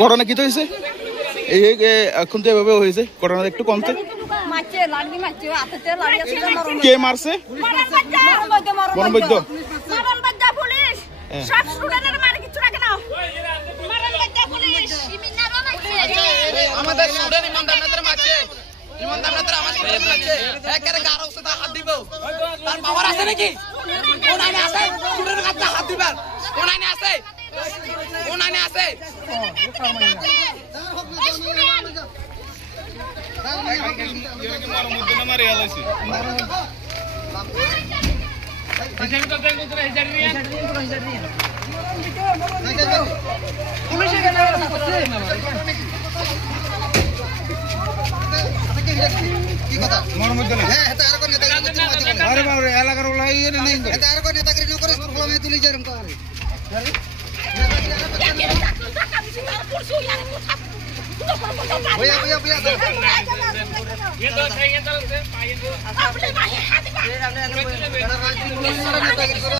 ঘটনা কি তো হয়েছে? এই এখন তো এভাবে হয়েছে, ঘটনা একটু কমতে। কে মারছে? বনবৈদ্য। আমাদের স্টুডেন্ট ইমানদার মারছে, ইমানদার আমার স্টুডেন্ট মারছে, একেবারে গার অবস্থা হাত দিব। তার পাওয়ার আছে নাকি? কোন আইনে আছে স্টুডেন্টের কাছে হাত দিবেন? কোন আইনে আছে? কোন আইনে আছে? কি কথা মরমত না? হ্যাঁ এটা আর কোন নেতাগিরি আরে বাবা এলাকার ওলাই না নাই এটা আর কোন নেতাগিরি ন করে প্রবলেম এ তুলি যেরকম করে আরে भैया भैया भैया ये तो सही है तो पाए तो